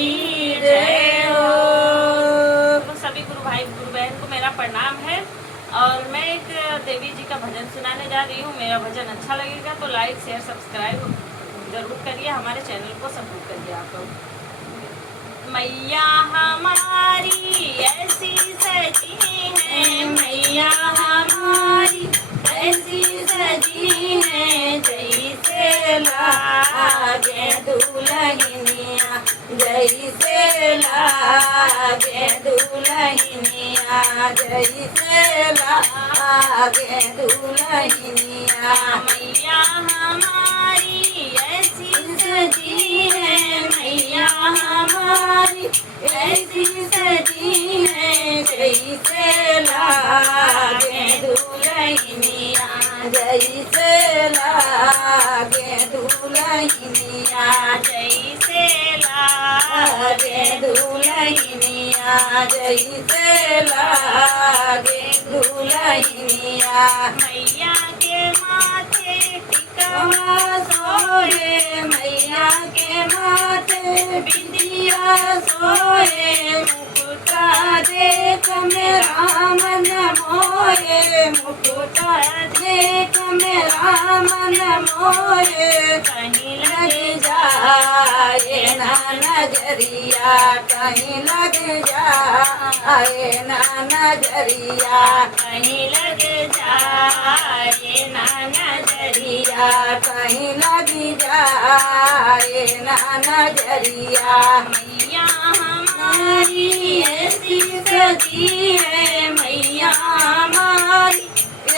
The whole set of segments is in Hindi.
की जय हो। तो सभी गुरु भाई गुरु बहन को मेरा प्रणाम है और मैं एक देवी जी का भजन सुनाने जा रही हूँ। मेरा भजन अच्छा लगेगा तो लाइक शेयर सब्सक्राइब जरूर करिए, हमारे चैनल को सपोर्ट करिए आप लोग। मैया हमारी ऐसी सजी है, मैया हमारी ऐसी सजी है, जैसे लागे दुल्हनिया, जैसे लागे दुल्हनिया, जैसे लागे दुल्हनिया। मैया हमारी ऐसी सजी है, मैया हमारी ऐसी सजी है, जैसे लागे दुल्हनिया, जैसे लागे दुल्हनिया, जैसे लागे दुल्हनिया, जैसे लागे दुल्हनिया। मैया के माथे टिकवा सोहे, मैया के माथे बिंदिया सोहे, मुकुटा देख मेरा मन मोहे, मुकुटा देख मेरा मन मोहे। कहीं लग जाए ना नजरिया, कहीं लग जाए ना नजरिया, कहीं लग जाए ना नजरिया, कहीं लग जाए ना नजरिया। मैया हमारी ऐसी सजी है, मैया हमारी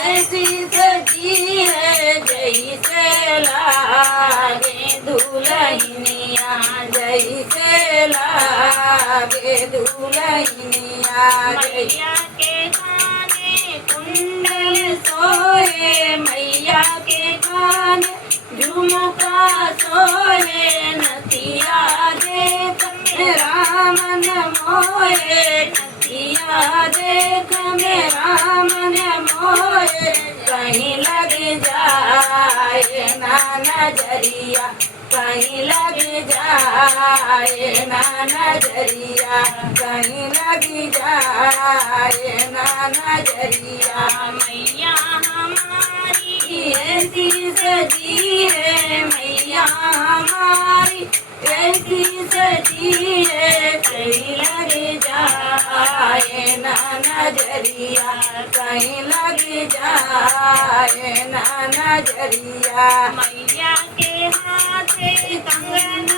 ऐसी सजी है, जैसे लागे दुल्हनिया, जैसे लागे दुल्हनिया। मैया के काने कुंडल सोहे, मैया के काने झुमका सोहे, नथिया देख मेरा मन मोहे, नथिया देख मेरा मन मोहे। कहीं लग जाए ना नजरिया, कहीं लग जाए ना नजरिया, कहीं लग जाए ना नजरिया। मैया हमारी ऐसी सजी है, मैया हमारी ऐसी सजी है, कहीं लग जाए ना नजरिया, कहीं लग जाए ना नजरिया। मैया के हाथे कंगन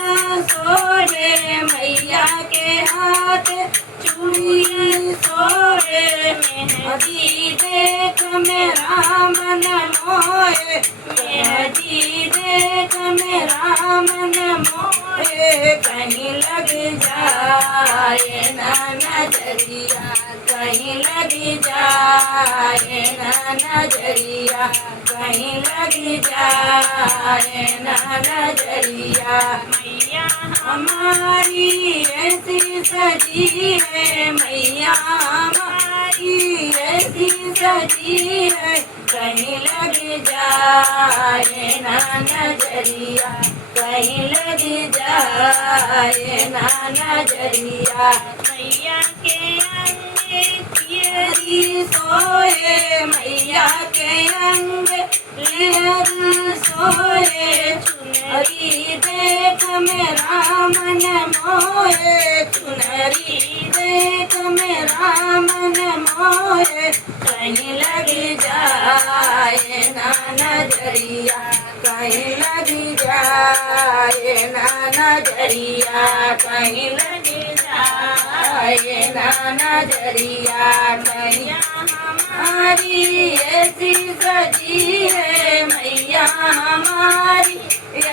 सोहे, मैया के हाथे चूड़ी सोहे, मेहंदी देख मेरा मन मोहे, मेहंदी देख मेरा मन मोहे। कहीं लग जाए ना नजरिया, कहीं लग जाए ना नजरिया, कहीं लग जाए ना नजरिया। मैया हमारी ऐसी सजी है, मैया हमारी ऐसी सजी है, कहीं लग जाए ना नजरिया, कहीं लग जाए ना नजरिया। मैया के अंगे पियरी सोहे, मैया के अंगे लेहर सोहे, चुनरी देख मेरा मन मोहे, चुनरी देख मेरा मन मोहे। कहीं लग जाए ना नजरिया, कहीं लग जाए ना नजरिया, कहीं लग जाए ना नजरिया। मैया हमारी ऐसी सजी है, मैया हमारी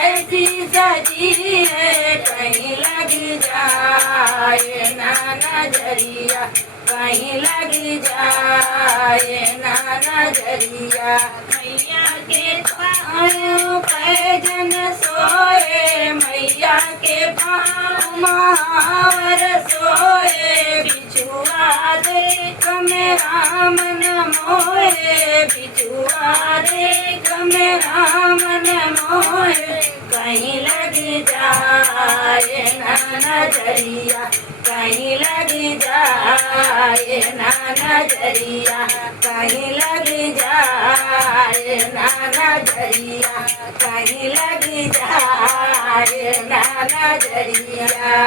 ऐसी सजी है, कहीं लग जाए ना नजरिया, कहीं लग जाए ना नजरिया। मैया के पायो पैजन सोए मैया के पाँव महावर सोए बिछुआ देख में राम न मोहे बिछुआ देख में राम न मोहे कहीं लगी जाए ना नजरिया कहीं लगी जाए ना नजरिया कहीं लगी जाए ना नजरिया कहीं लगी जाए ना नजरिया